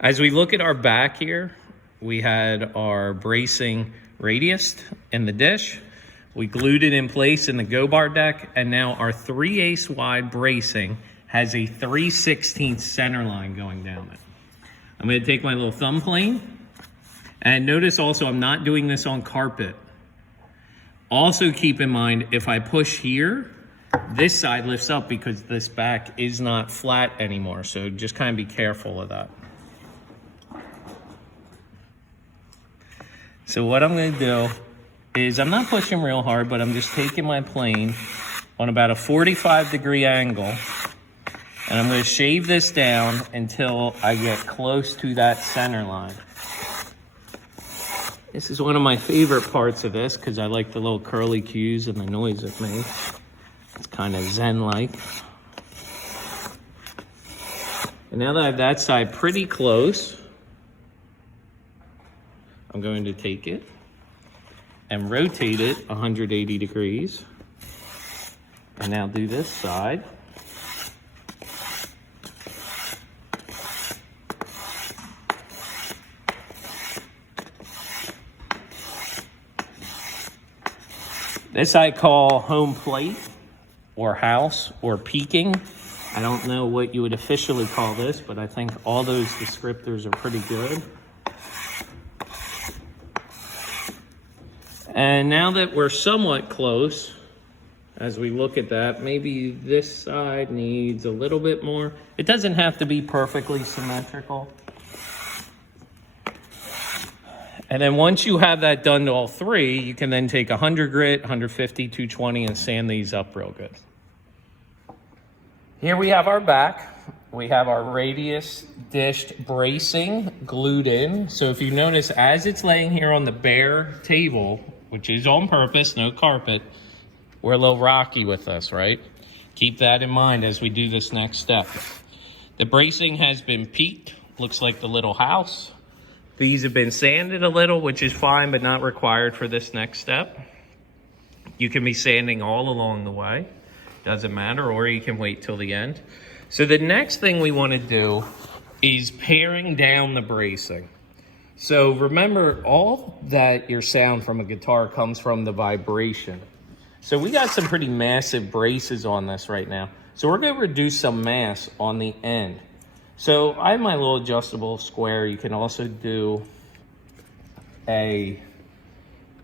As we look at our back here, we had our bracing radius in the dish. We glued it in place in the go bar deck, and now our 3/8 wide bracing has a 3/16 center line going down it. I'm gonna take my little thumb plane, and notice also I'm not doing this on carpet. Also keep in mind, if I push here, this side lifts up because this back is not flat anymore. So just kind of be careful of that. So what I'm gonna do is I'm not pushing real hard, but I'm just taking my plane on about a 45-degree angle, and I'm gonna shave this down until I get close to that center line. This is one of my favorite parts of this because I like the little curly cues and the noise it makes. It's kind of zen-like. And now that I have that side pretty close, I'm going to take it and rotate it 180 degrees. And now do this side. This I call home plate or house or peaking. I don't know what you would officially call this, but I think all those descriptors are pretty good. And now that we're somewhat close, as we look at that, maybe this side needs a little bit more. It doesn't have to be perfectly symmetrical. And then once you have that done to all three, you can then take 100 grit, 150, 220, and sand these up real good. Here we have our back. We have our radius dished bracing glued in. So if you notice, as it's laying here on the bare table, which is on purpose, no carpet, we're a little rocky with this, right? Keep that in mind as we do this next step. The bracing has been peaked, looks like the little house. These have been sanded a little, which is fine, but not required for this next step. You can be sanding all along the way, doesn't matter, or you can wait till the end. So the next thing we want to do is paring down the bracing. So remember, all that your sound from a guitar comes from the vibration. So we got some pretty massive braces on this right now. So we're going to reduce some mass on the end. So I have my little adjustable square. You can also do a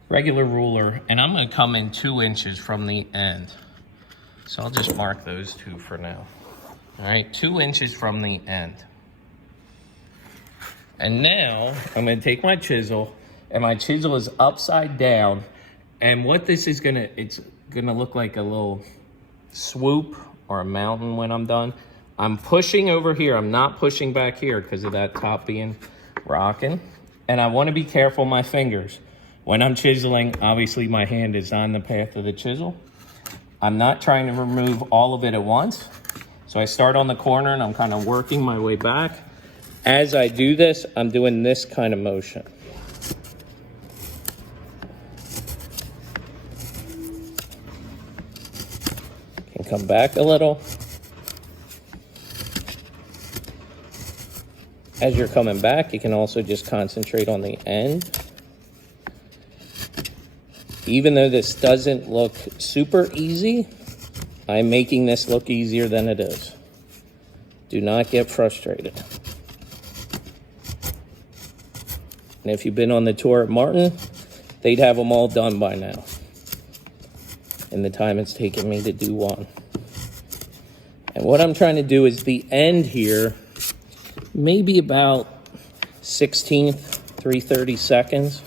regular ruler, and I'm going to come in 2 inches from the end. So I'll just mark those two for now. All right, 2 inches from the end. And now I'm going to take my chisel, and my chisel is upside down. And what this is it's going to look like a little swoop or a mountain when I'm done. I'm pushing over here. I'm not pushing back here because of that top being rocking. And I want to be careful my fingers. When I'm chiseling, obviously my hand is on the path of the chisel. I'm not trying to remove all of it at once. So I start on the corner and I'm kind of working my way back. As I do this, I'm doing this kind of motion. Can come back a little. As you're coming back, you can also just concentrate on the end. Even though this doesn't look super easy, I'm making this look easier than it is. Do not get frustrated. And if you've been on the tour at Martin, they'd have them all done by now. In the time it's taken me to do one. And what I'm trying to do is the end here, maybe about 16th, 3/30 seconds,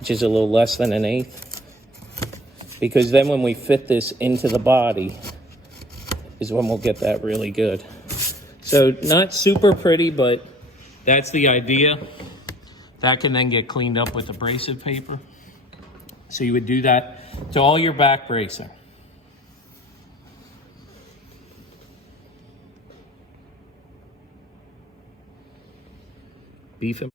which is a little less than 1/8. Because then when we fit this into the body is when we'll get that really good. So not super pretty, but that's the idea. That can then get cleaned up with abrasive paper. So you would do that to all your back bracing. Beef and